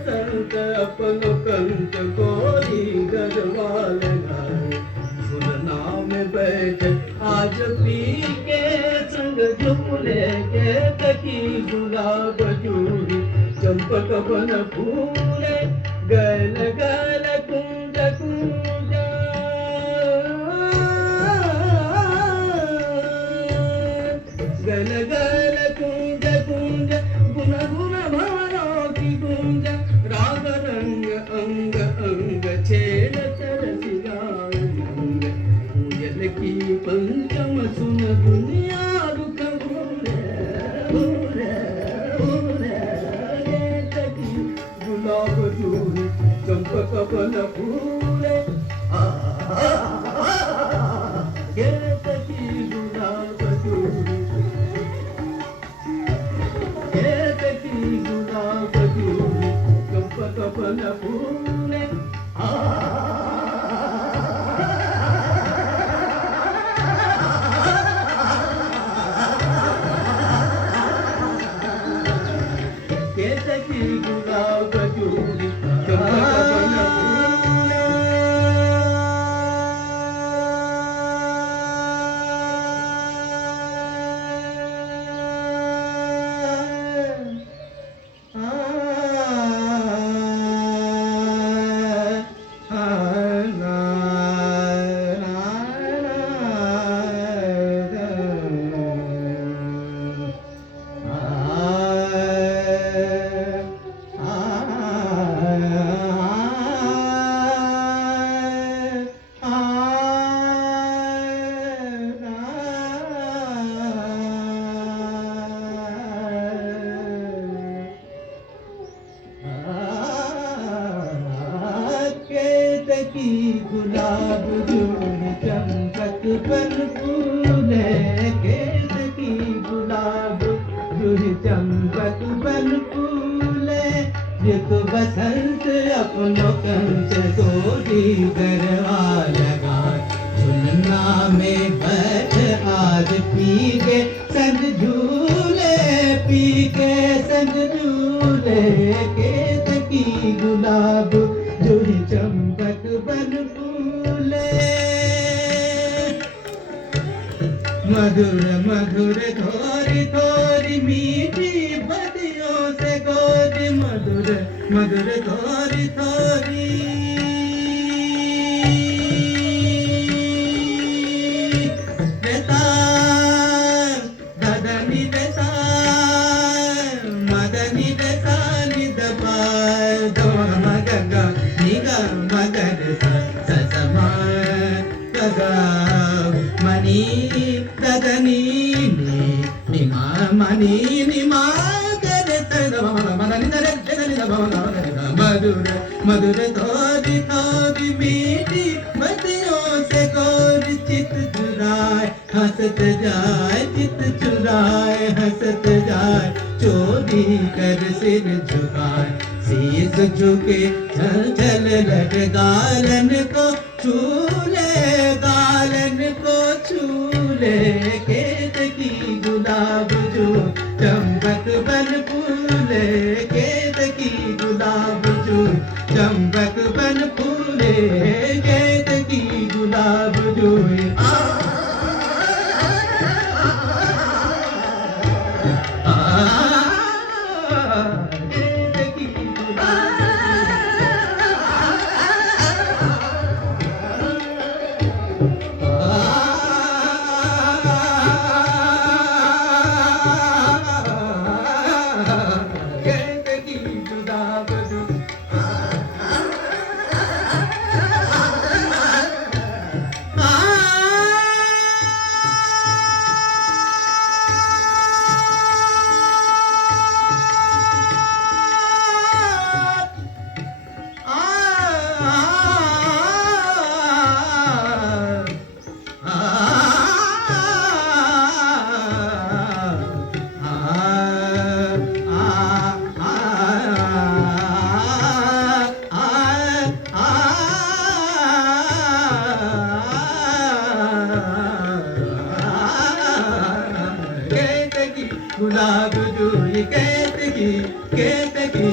बसंत अपनो कंत कोरी गढ़वाल गाए। झुलना में बैठ आज पी के संग झूले के तकी गुलाब जूही चंपक बन फूले गैल गैल कुंज कुंज गैल गैल कुंज कुंज गुन गुन भवनों की कुंज राग रंग अंग अंग छेड़ तरसी गाए अंग कोयल की पंचम सुन दुनिया रुक भूले भूले भूले गीत की गुलाब जूही चंपक बन फूले गीत की गुलाब जूही गीत की गुलाब जूही चंपक बन फूले केतकी गुलाब जूही चंपक बन फूले केतकी गुलाब जूही चंपक बन फूले केतकी गुलाब जूही चंपक बन फूले ऋतु बसंत अपनो कंस सोरी गरवा लगाए। झुलना में बैठ आज पी के संग झूले पी के संग झूले केतकी गुलाब जूही चंपक बन फूले मधुर मधुर थोरी थोरी मीठी बदियों से गोरी मधुर मधुर थोरी थोरी देता ददनी देता मदनी देता निदपा दो मगगा निगा मगर ससमा गगा मनी ददनी निमा मनी निमा मधुर मधुर थोड़ी थोड़ी मीठी बदियों से गोरी चित चुराए हंसत जाए चित चुराए हंसत जाए चोरी कर सिर झुकाए शीश झुके चल चल लट गालन को छूले गालन को छूले केतकी गुलाब जो चंपक बन फूले केतकी गुलाब जो चंपक बन फूले केतकी गुलाब जो केतकी गुलाब जो गुलाब जूही केतकी केतकी